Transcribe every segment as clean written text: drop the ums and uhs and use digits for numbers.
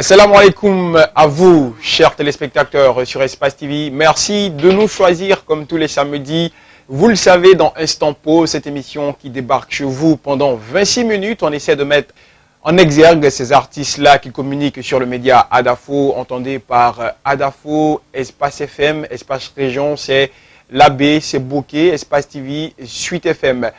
Assalamu alaikum à vous, chers téléspectateurs sur Espace TV. Merci de nous choisir comme tous les samedis. Vous le savez, dans Instant Pause, cette émission qui débarque chez vous pendant 26 minutes. On essaie de mettre en exergue ces artistes-là qui communiquent sur le média Adafo. Entendez par Adafo, Espace FM, Espace Région, c'est l'AB, c'est Bokeh, Espace TV, Suite FM.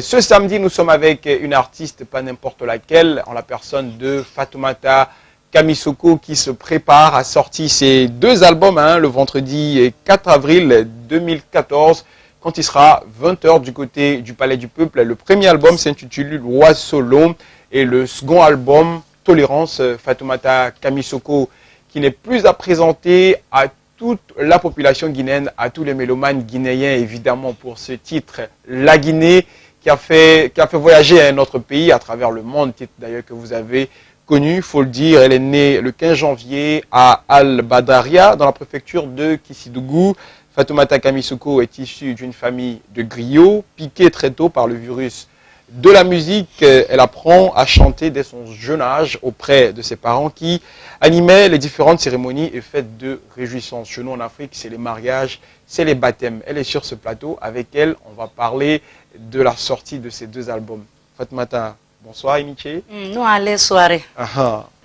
Ce samedi, nous sommes avec une artiste, pas n'importe laquelle, en la personne de Fatoumata Kamissoko qui se prépare à sortir ses deux albums le vendredi 4 avril 2014 quand il sera 20 h du côté du Palais du Peuple. Le premier album s'intitule Wasolo et le second album Tolérance. Fatoumata Kamissoko qui n'est plus à présenter à toute la population guinéenne, à tous les mélomanes guinéens évidemment pour ce titre La Guinée qui a fait voyager notre pays à travers le monde, titre d'ailleurs que vous avez connu, il faut le dire. Elle est née le 15 janvier à Al-Badaria, dans la préfecture de Kissidougou. Fatoumata Kamissoko est issue d'une famille de griots, piquée très tôt par le virus de la musique. Elle apprend à chanter dès son jeune âge auprès de ses parents qui animaient les différentes cérémonies et fêtes de réjouissance. Chez nous en Afrique, c'est les mariages, c'est les baptêmes. Elle est sur ce plateau. Avec elle, on va parler de la sortie de ces deux albums. Fatoumata, bonsoir, Emiché. Nous allons soirée.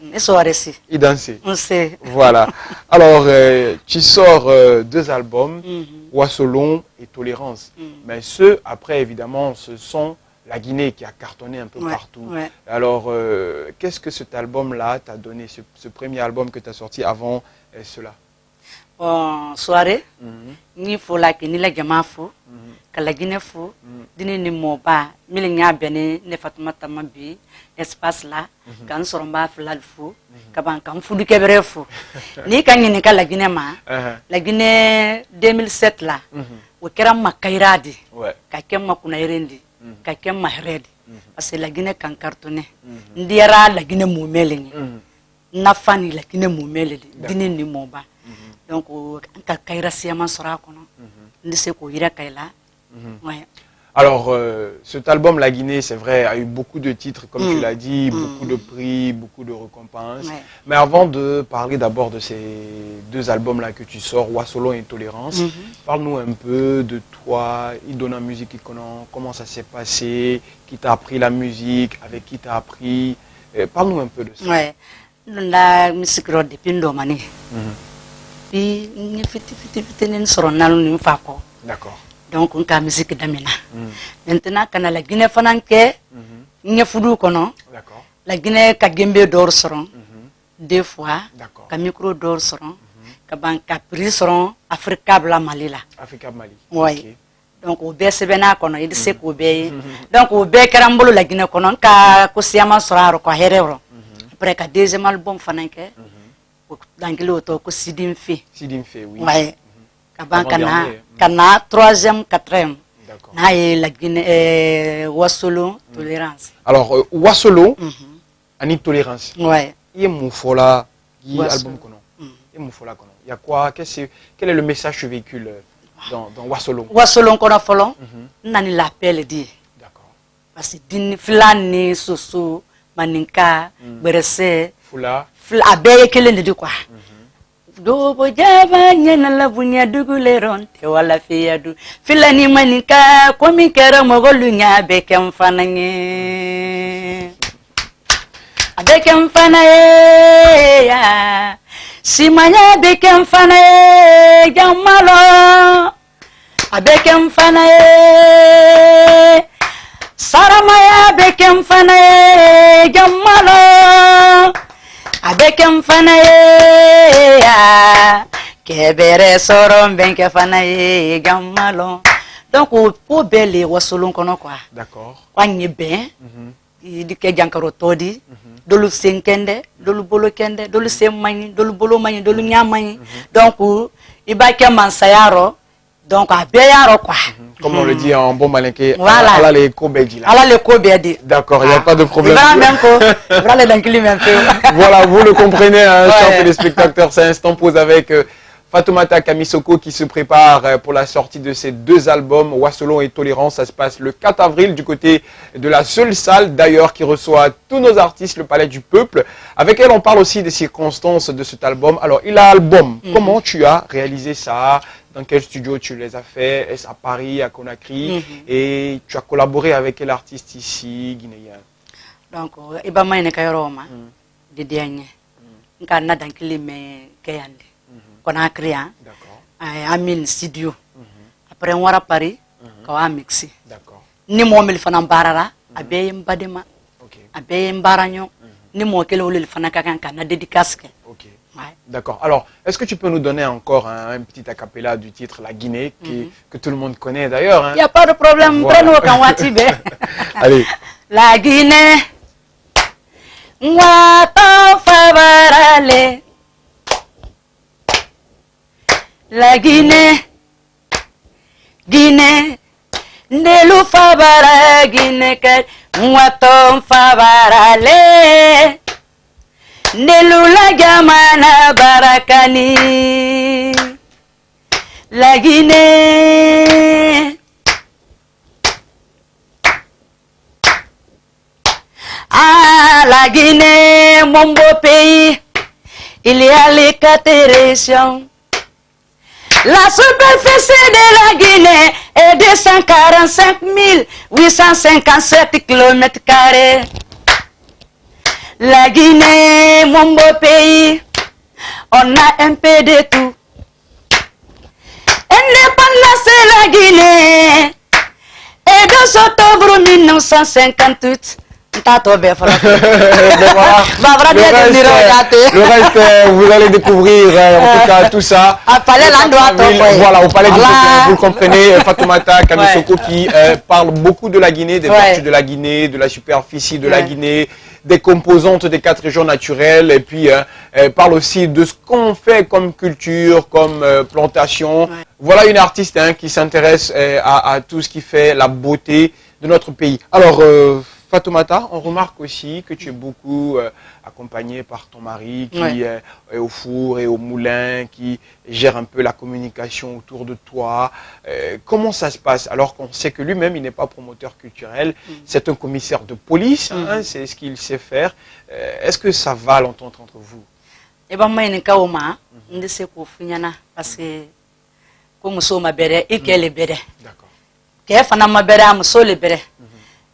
Les soirées si. Et danser. On sait. Voilà. Alors, tu sors deux albums, Wasolo et Tolérance. Mais ceux, après, évidemment, ce sont la Guinée qui a cartonné un peu partout. Ouais. Alors, qu'est-ce que cet album-là t'a donné, ce premier album que tu as sorti avant cela? Soirée, ni faut la ni la jama fou, que la Guinée fou, dîner ni moba, milinya bene, ne Fatoumata mabi, espace là, quand soromba flal fou, kaban quand fou du Québec fou. Ni quand ni ka la Guinée ma, la Guinée 2007 là, ou kera ma kairadi, kakem ma kunairendi, kakem ma heredi, parce que la Guinée kan cartonné, ndiara la Guinée moumeling, nafani la Guinée moumeling, dîner ni moba. Donc, alors, cet album, La Guinée, c'est vrai, a eu beaucoup de titres, comme tu l'as dit, beaucoup de prix, beaucoup de récompenses. Mais avant de parler d'abord de ces deux albums-là que tu sors, Wasolo et Tolérance, parle-nous un peu de toi, Idona Musique Ikonon, comment ça s'est passé, qui t'a appris la musique, avec qui t'as appris. Parle-nous un peu de ça. Ouais, la musique depuis Ndomani. Puis, ni fiti ni soronal ni fako. D'accord. Donc, on a musique d'amina. Maintenant, quand la Guinée fananke, ni foudou kono. D'accord. La Guinée ka gembe d'or soron. Deux fois. D'accord. Ka micro d'or soron. Ka ban ka prix soron Africa bla Mali là. Africa Mali. Oui. Donc, au BSBNA kono, il sait qu'au B. Donc, au B karambolo la Guinée kono ka kosiama sora ko herero. Après ka deuxième album fananke. L'anglais auto que Sidim fait. Sidim fait, oui. Ouais. Kana troisième, quatrième. D'accord. Na la Guinée, Wasolo, Tolérance. Alors, Wasolo, Ani Tolérance. Ouais. Il y a Moufola, il y a album kono. Il y a Moufola kono. Il y a quoi? Quel est le message que tu véhicules dans Wasolo? Wasolo kono folon, nani l'appel dit. D'accord. Parce que din filani soso, maninka, berese. Fula. Abeye kelen de quoi. Dobo java nyana la bunya duguleron te wala fiyadu filani manika komi kera mogolunya bekem fananye abekem fanaye ya simanya bekem fanaye jamalo abekem fanaye saramaya bekem fanaye jamalo Abekem fanaye ya kebere soron benke fanaye gamalo. Donc au belle Wasolon kono quoi. D'accord. Kwa ben di ke jankaro todi dolu senkende dolu bolo kende dolu semani dolu bolo mani dolu nyamani. Donc ibake mansayaro donc abeyaro quoi. Comme on le dit en bon malinké, voilà. Ala les kobedi là. Ala les kobedi. D'accord, il n'y a pas de problème. Voilà, vous le comprenez, chers téléspectateurs, c'est Instant Pause avec Fatoumata Kamisoko qui se prépare pour la sortie de ses 2 albums, Wasolo et Tolérance. Ça se passe le 4 avril du côté de la seule salle d'ailleurs qui reçoit tous nos artistes, le Palais du Peuple. Avec elle, on parle aussi des circonstances de cet album. Alors, il a album. Comment tu as réalisé ça? Dans quel studio tu les as fait? Est-ce à Paris, à Conakry? Et tu as collaboré avec quel artiste ici, guinéen? Donc, Ibama ine kayoroma de dernier. Nka na dankili me kayande. Conakry, d'accord. Amine studio. Après on va à Paris, on va mixer. D'accord. Ni mo mil fana barara, abe mbadema. Ok. Abe mbaranyo. Ni mo kele olil fana kakan na dédicace. Ok. Ouais. D'accord. Alors, est-ce que tu peux nous donner encore un petit acapella du titre La Guinée, que tout le monde connaît d'ailleurs, hein? Il n'y a pas de problème. Voilà. Prenons quand Watibe. Allez. La Guinée. Wato favarale. La Guinée. Guinée. Nelu favara Guinée. Wato favarale. Nelu la gamana barakani. La Guinée. Ah, la Guinée, mon beau pays, il y a les 4 régions. La superficie de la Guinée est de 145 857 km². La Guinée, mon beau pays, on a un peu de tout. Indépendance de la Guinée et de octobre 1958. Le reste, vous allez découvrir en tout cas tout ça. Voilà, au palais du Peuple, vous le comprenez. Fatoumata Kamisoko qui parle beaucoup de la Guinée, des vertus de la Guinée, de la superficie de la Guinée, des composantes des 4 régions naturelles, et puis parle aussi de ce qu'on fait comme culture, comme plantation. Voilà une artiste qui s'intéresse à tout ce qui fait la beauté de notre pays. Alors, Fatoumata, on remarque aussi que tu es beaucoup accompagnée par ton mari qui est au four et au moulin, qui gère un peu la communication autour de toi. Comment ça se passe alors qu'on sait que lui-même, il n'est pas promoteur culturel, c'est un commissaire de police, c'est ce qu'il sait faire. Est-ce que ça va l'entente entre vous? Eh bien, moi, je ne sais pas parce que comme ça, ma belle, et qu'elle est belle. D'accord. Qu'elle fait ma belle, je suis belle.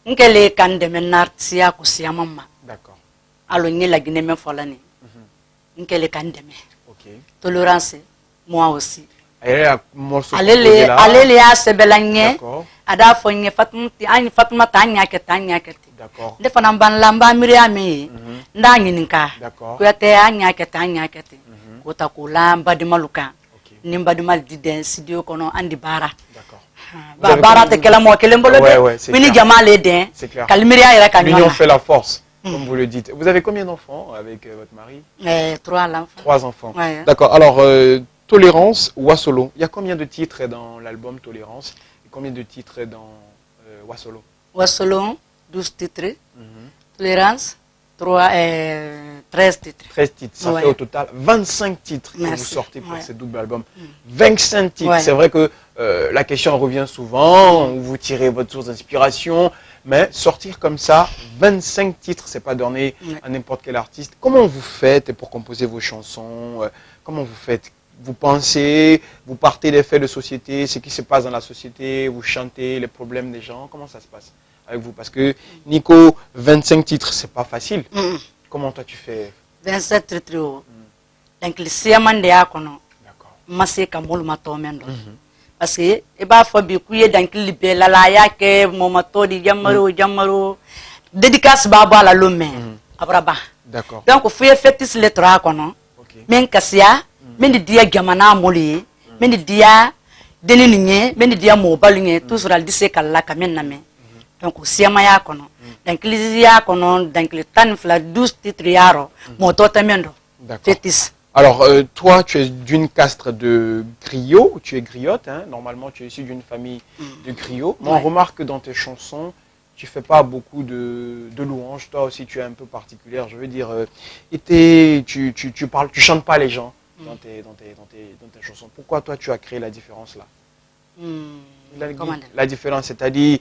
Nkele kandeme nartia kusia mama. D'accord. Alo nye la Guinée me folani. Nkele kandeme. Ok. Tolérance, moi aussi. Allez, a sebelanye. d'accord. Ada fonye Fatuma tanya keti. D'accord. De fana banlamba miriami. Nda nyininka. D'accord. Kuyate anya keti. Kota kula mbadimaluka. Ok. Nimbadimal diden studio kono andi bara. D'accord. L'union fait la force, comme vous le dites. Vous avez combien d'enfants avec votre mari? 3 enfants. D'accord. Alors, Tolérance, Wasolo. Il y a combien de titres dans l'album Tolérance et combien de titres dans Wasolo? Wasolo, 12 titres. Tolérance, 13 titres. 13 titres. Ça fait au total 25 titres que vous sortez pour ce double album. 25 titres. C'est vrai que la question revient souvent, où vous tirez votre source d'inspiration, mais sortir comme ça, 25 titres, c'est pas donné à n'importe quel artiste. Comment vous faites pour composer vos chansons? Comment vous faites? Vous pensez, vous partez des faits de société, ce qui se passe dans la société, vous chantez les problèmes des gens. Comment ça se passe avec vous? Parce que Nico, 25 titres, c'est pas facile. Comment toi tu fais? 27 titres. Donc, le siaman de Akono, D'accord. parce que e b'a fɔ bi k'u ye dankili bɛɛ la a y'a kɛ mɔmɔtɔ di jamaro dédicace b'a bɔ a la lomɛ abraba donc f'u ye fétis le tora a kɔnɔ min kasiya min di diya jamana mɔlu ye min di diya deni nin ye min di diya mɔgɔbalu ye toujours ali di se kala ka min lamɛn donc o siyama y'a kɔnɔ dankili y'a kɔnɔ dankili 12 12 titres y'a rɔ mɔgɔ tɔ tɛ min dɔn fétis. Alors, toi, tu es d'une caste de griot, tu es griotte, hein? Normalement, tu es issu d'une famille de griots. Mais on remarque que dans tes chansons, tu fais pas beaucoup de louanges. Toi aussi, tu es un peu particulière. Je veux dire, tu chantes pas les gens. dans tes chansons. Pourquoi toi, tu as créé la différence là? La différence, c'est-à-dire,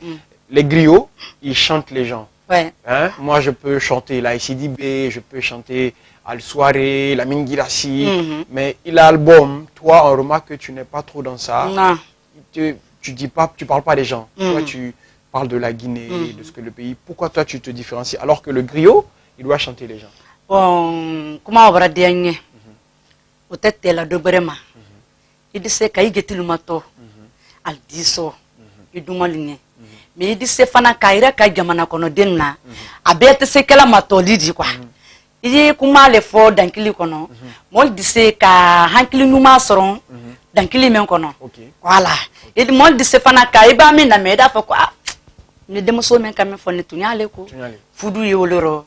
les griots, ils chantent les gens. Ouais. Hein? Moi, je peux chanter la ICDB, je peux chanter Al Soirée, la Mingirassi, mais l'album, toi, on remarque que tu n'es pas trop dans ça. Non. Tu dis pas, tu parles pas des gens. Toi, tu parles de la Guinée, de ce que le pays. Pourquoi toi, tu te différencies alors que le griot, il doit chanter les gens? Bon, comment on va dire? Peut-être la dobrema. Il dit c'est qu'il get le mato. Al diso. Il dumaline. Mais il dit c'est fana kaira kajamana kono denna. Abete c'est que la mato lidi quoi. Il dit comment les fort dans kili kono. Moi il dit c'est ka hankili numa soron dans kili men kono. Voilà. Il dit moi il dit c'est fana kaiba mi na meda fa quoi. Ne demoso men kam fo ne tunyale ko. Fudu yoloro.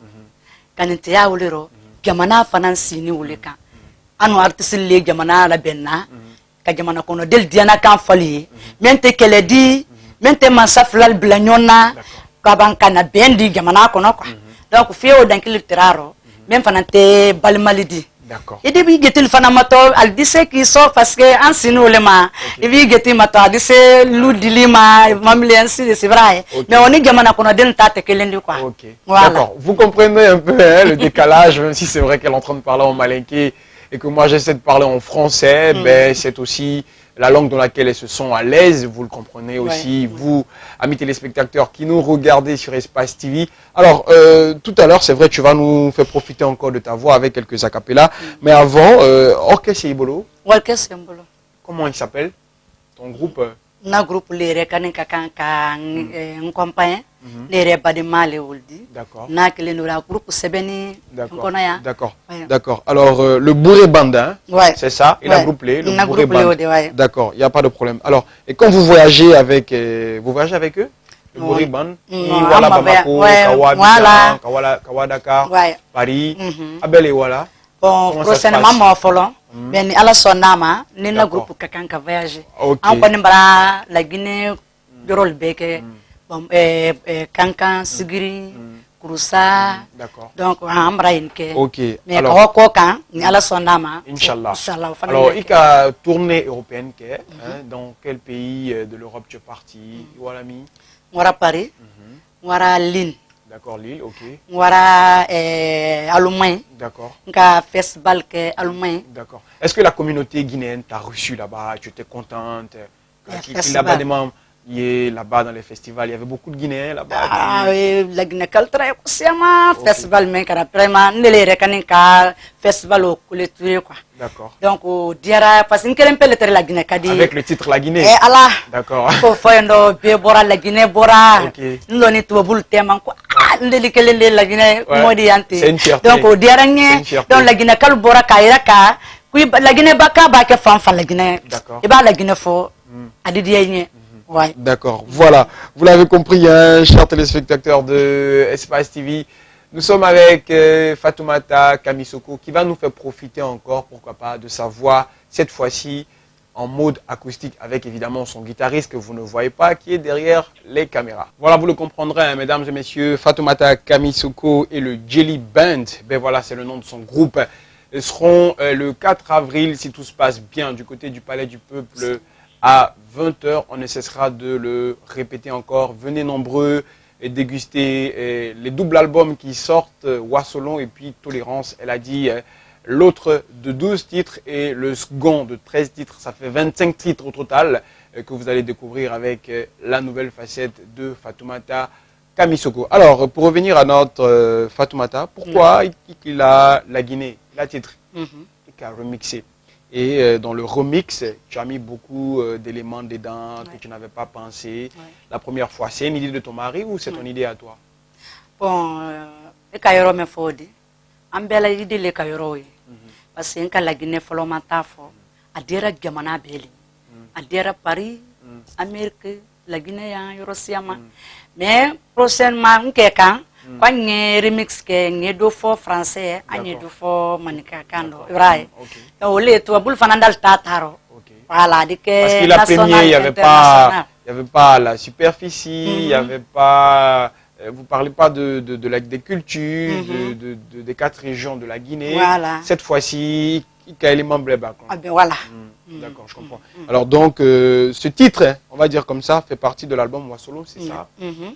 Kanite ya woloro. Jamana fana sini woleka. Anu artiste le jamana la benna. Ka jamana kono del diana kan fali. Mente kele di mente masaflal blanyona ka bankana bendi jamana kono quoi. Donc fiyo dans kili teraro. Même fana te balmalidi. D'accord. Et depuis getil fana mato al dise qui sort parce que en sino le ma et puis getil mato dise lu dilima mamli ainsi c'est vrai. Mais on est jamana kono den tate kelendi quoi. OK. Voilà. D'accord. Vous comprenez un peu hein, le décalage, même si c'est vrai qu'elle est en train de parler en malinké et que moi j'essaie de parler en français, ben c'est aussi la langue dans laquelle elles se sont à l'aise, vous le comprenez aussi, vous, amis téléspectateurs qui nous regardez sur Espace TV. Alors, tout à l'heure, c'est vrai, tu vas nous faire profiter encore de ta voix avec quelques acapellas, mais avant, Orchestre Ibolo. Orchestre Ibolo. Comment il s'appelle, ton groupe? Na groupe les rekane kakanka compagnie les rebadi male oldi. D'accord. Na kele no la groupe sebeni. D'accord. D'accord. Alors le bourré bandin, c'est ça, il a groupé le bourré bandin. D'accord, il n'y a pas de problème. Alors, et quand vous voyagez avec eux, le bourré bandin, Iwala Bamako, Kawa Dakar, Paris, Abel Iwala. Bon, prochainement moi follow. Ben ala sonama ni na groupe kakanka voyager. En connaît bara la Guinée dorol beke bon kankan sigiri kurusa. D'accord. Donc amra inke. OK. Mais alors kokan ni ala sonama. Inchallah. Alors il a tournée européenne dans quel pays de l'Europe tu es parti? Voilà mi. Wara Paris. Wara Lille. D'accord, Lille, OK. Wara Allemagne. D'accord. Nka festival ke Allemagne. D'accord. Est-ce que la communauté guinéenne t'a reçu là-bas? Tu étais contente? Là-bas des membres là-bas dans les festivals, il y avait beaucoup de Guinéens là-bas. Ah oui, la Guinée culturelle c'est un festival mais quand vraiment les recaninka festival au culture quoi. D'accord. Donc au diara parce que quel peu la Guinée kadi. Avec le titre La Guinée. Eh Allah. D'accord. Ko foyendo be bora la Guinée bora. Ndoni to bul tema ko ndeli kele la Guinée modi anti. Donc au diara nye donc la Guinée kal bora kaira ka kui la Guinée baka ba ke fanfa la Guinée. D'accord. Et ba la Guinée fo adidi nye. Ouais. D'accord, voilà, vous l'avez compris, hein, chers téléspectateurs de Espace TV, nous sommes avec Fatoumata Kamisoko qui va nous faire profiter encore, pourquoi pas, de sa voix, cette fois-ci en mode acoustique avec évidemment son guitariste que vous ne voyez pas, qui est derrière les caméras. Voilà, vous le comprendrez, hein, mesdames et messieurs, Fatoumata Kamisoko et le Jelly Band, ben voilà, c'est le nom de son groupe. Ils seront le 4 avril, si tout se passe bien, du côté du Palais du Peuple, à 20h, on ne cessera de le répéter encore. Venez nombreux et déguster les doubles albums qui sortent, Wassolon et puis Tolérance. Elle a dit l'autre de 12 titres et le second de 13 titres. Ça fait 25 titres au total que vous allez découvrir avec la nouvelle facette de Fatoumata Kamisoko. Alors, pour revenir à notre Fatoumata, pourquoi il a la Guinée, la titre, il a remixé? Et dans le remix, tu as mis beaucoup d'éléments dedans que tu n'avais pas pensé. La première fois, c'est une idée de ton mari ou c'est ton idée à toi? Bon, les Kayoro me fodi. Ambela idée les Kayoro. Parce que la Guinée follow ma tafo. Adira Gamana Beli. Adira Paris, Amérique, la Guinée, Eurosiama. Mais prochainement, on quelqu'un. Quand on remix que do fo français, on do fo manika kando, vrai. Donc les toi boule fanandal tataro. Voilà, dit que parce que la première, il n'y avait pas la superficie, il n'y avait pas, vous parlez pas des cultures, des 4 régions de la Guinée. Voilà. Cette fois-ci, Ikaeli Mambleba. Ah ben voilà. D'accord, je comprends. Alors donc, ce titre, hein, on va dire comme ça, fait partie de l'album Wasolo, c'est ça?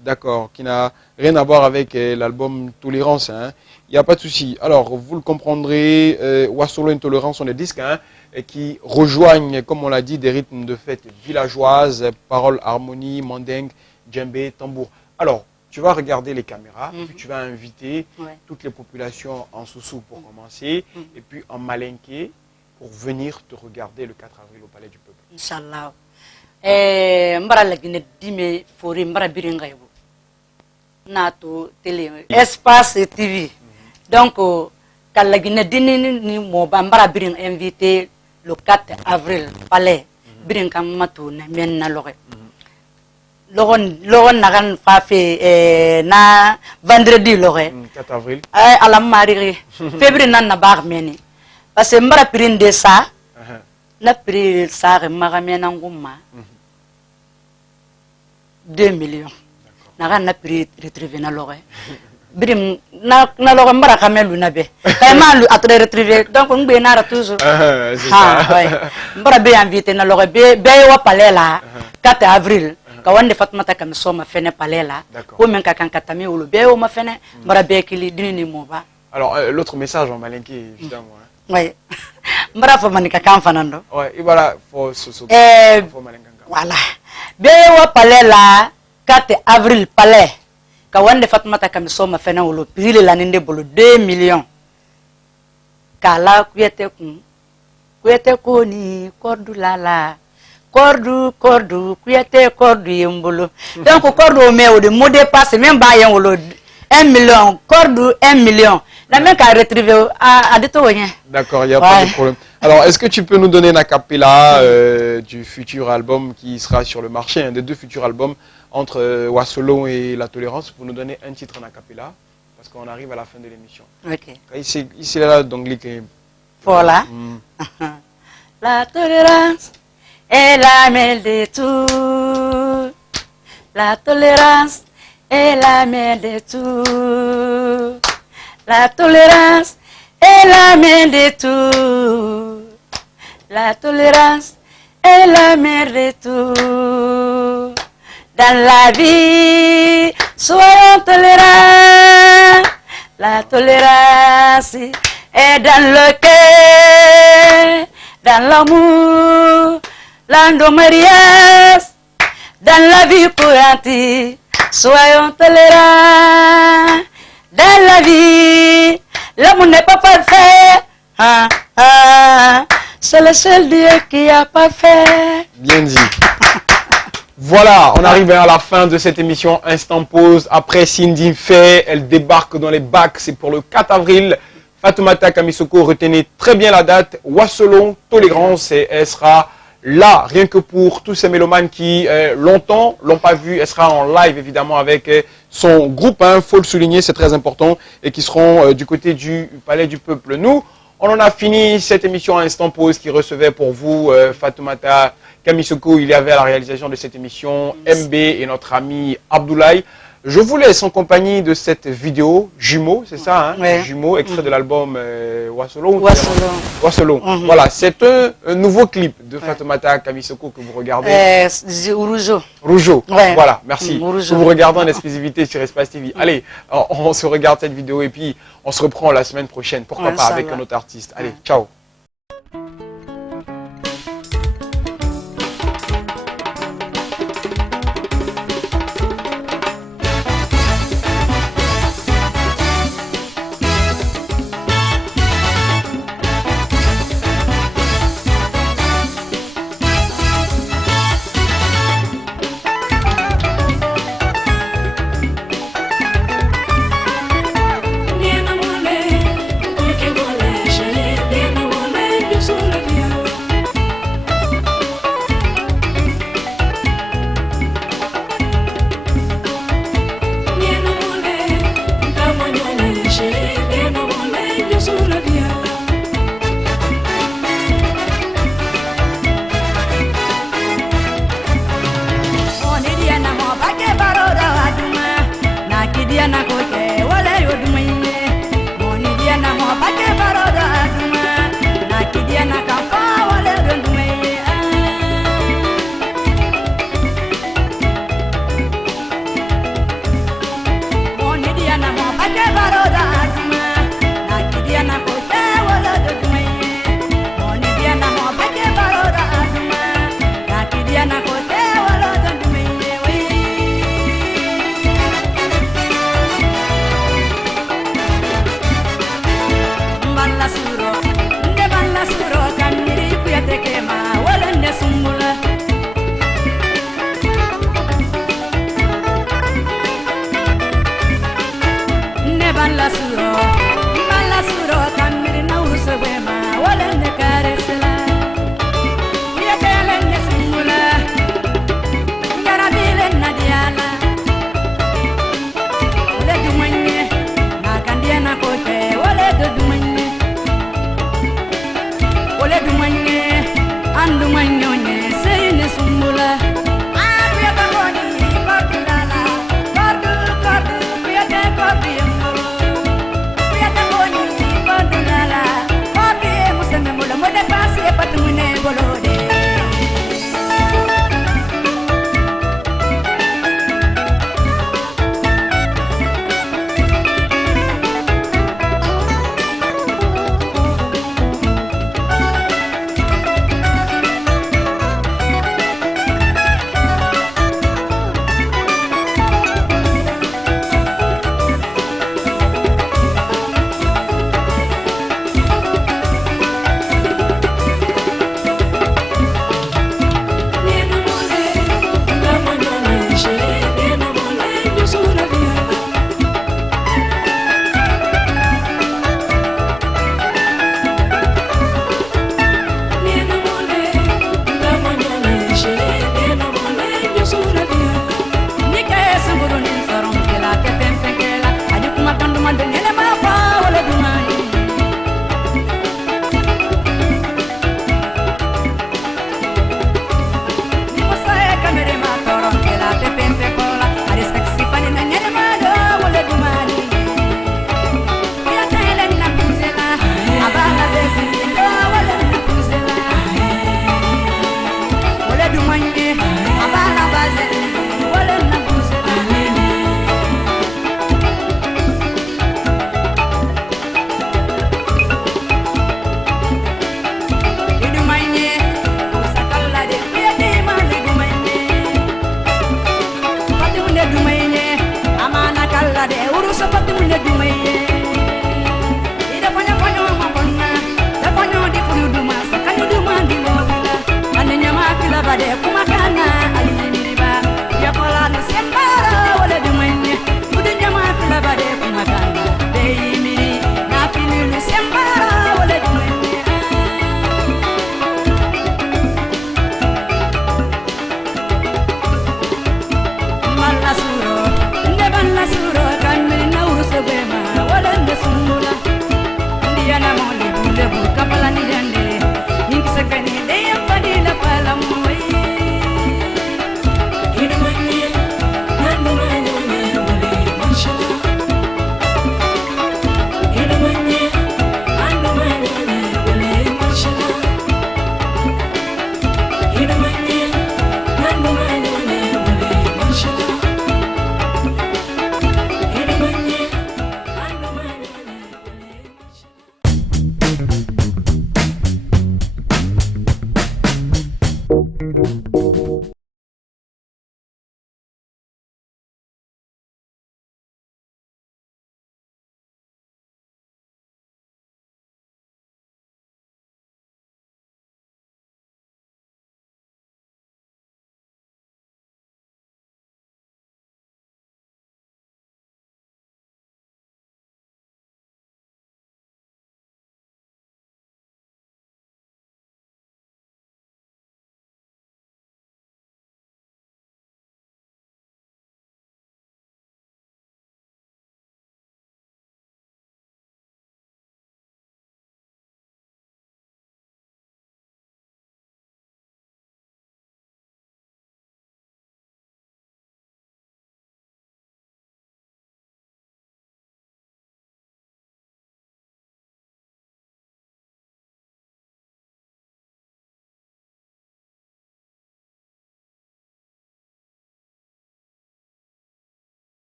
D'accord, qui n'a rien à voir avec l'album Tolérance. Hein. Il n'y a pas de souci. Alors, vous le comprendrez, Wasolo et Tolérance sont des disques hein, qui rejoignent, comme on l'a dit, des rythmes de fête villageoises, paroles, harmonie, mandingue, djembé, tambour. Alors, tu vas regarder les caméras, puis tu vas inviter toutes les populations en Soussou pour commencer, et puis en Malinké pour venir te regarder le 4 avril au Palais du Peuple. Inch'Allah. Mbara lagine dime fori mbara biringa yebo. Nato télé Espace TV. Donc quand lagine dini ni mo mbara biring invité le 4 avril Palais biring kam matu na men na lore. Logon nagan fa fe na vendredi lore. 4 avril. Alam mari février nan na bar meni. Parce que mbara pirin de ça. Na prix ça magamena nguma 2 millions. Na prix retrivé na lore. Brim na lore mbara kamelu na be. Kayma lu atre retrivé donc ngbe na ra toujours. C'est ça. Ouais. Mbara be invité na lore be wa palais là 4 avril. Kawande Fatmata kam soma fene palais là. Ko men ka kan katami wulu be o ma fene mbara be kili dini mo ba. Alors l'autre message en malinké évidemment. Oui. Mbara fo manika kan fanando. Ouais, et voilà, faut voilà. Bien wa palais là 4 avril palais. Kawande Fatmata kam soma fena wolo pile la ninde bolo 2 millions. Kala kuyete ko ni kordu lala. Kordu kuyete kordu yembolo. Donc kordu o me o de mot de passe même ba yen wolo 1 million, kordu 1 million. La même qu'à retriver à détourner. D'accord, il n'y a pas de problème. Alors, est-ce que tu peux nous donner un acapella du futur album qui sera sur le marché, des deux futurs albums entre Wasolo et La Tolérance, pour nous donner un titre en acapella, parce qu'on arrive à la fin de l'émission. Ok. Ici là, donc, voilà. La tolérance est la mère de tout. La tolérance est la mère de tout. La tolérance est la mère de tout. La tolérance est la mère de tout. Dans la vie, soyons tolérants. La tolérance est dans le cœur, dans l'amour, l'endomériage, dans la vie courante. Soyons tolérants. Dans la vie, l'amour n'est pas parfait. C'est le seul Dieu qui a pas fait. Bien dit. Voilà, on arrive à la fin de cette émission Instant Pause. Après Cindy Faye, elle débarque dans les bacs. C'est pour le 4 avril. Fatoumata Kamisoko, retenez très bien la date. Wasolo, Tolérance, et elle sera là, rien que pour tous ces mélomanes qui longtemps l'ont pas vue. Elle sera en live évidemment avec son groupe, hein, faut le souligner, c'est très important, et qui seront du côté du Palais du Peuple. Nous, on en a fini cette émission Instant Pause qui recevait pour vous Fatoumata Kamisoko. Il y avait à la réalisation de cette émission MB et notre ami Abdoulaye. Je vous laisse en compagnie de cette vidéo, Jumeaux, c'est ça, hein, ouais. Jumeaux, extrait de l'album Wasolo. Wasolo. Voilà, c'est un nouveau clip de Fatoumata Kamisoko que vous regardez. Rougeau. Ouais. Voilà, merci. Rougeau. Que vous regardez en exclusivité sur Espace TV. Allez, on se regarde cette vidéo et puis on se reprend la semaine prochaine. Pourquoi pas avec un autre artiste. Allez, ciao. Dina mole, porque mole, la